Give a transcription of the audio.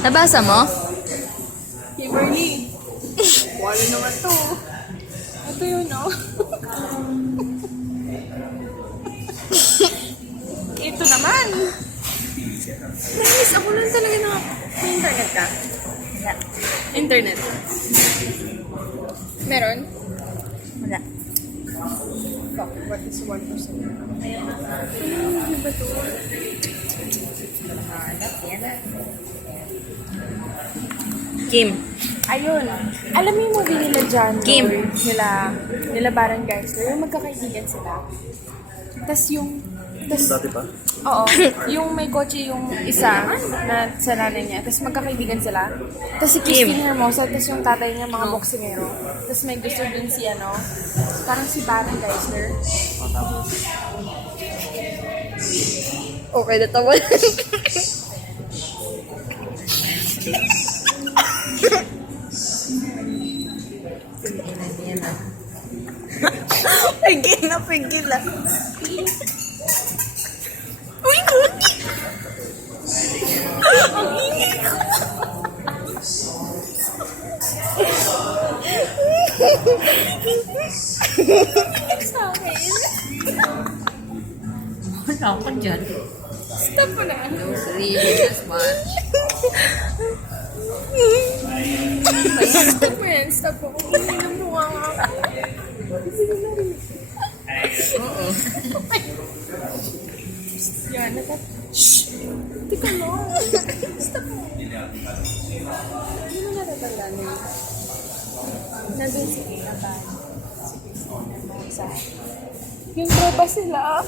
Nabasa mo? Kimberly. Wala naman to. Ito yun, no? Ito naman. Nainis ako lang talaga na may internet ka. Wala. Internet. Meron? Wala. Fuck, what is 1%? Ayun. Ano ba to? Hanap yan. Kim. Ayun. Alam mo yung movie nila John Kim. Doe? Nila Baron Geisler. Yung magkakaibigan sila. Tapos yung... Dati pa? Oo. Yung may kotse yung isa na sa nanay niya. Tapos magkakaibigan sila. Tapos si Christine Hermosa. Tapos yung tatay niya mga boksingero. Tapos may gusto dun si ano. Parang si Baron Geisler. Okay, natawa. Pigil na, pigil na. Uy, kundi! Ang ingay ko. Sa akin. Wala ako dyan. Stop mo na. Don't really just watch. Stop mo yan. Stop mo. Hindi na mukha nga ako. Sige na rin. Oo. Yan. Shhh! Hindi ka lang. Stop mo. Hindi mo natatandaan mo yun. Nandun si Kata. Si Christine Hermosa. Yung tropa sila.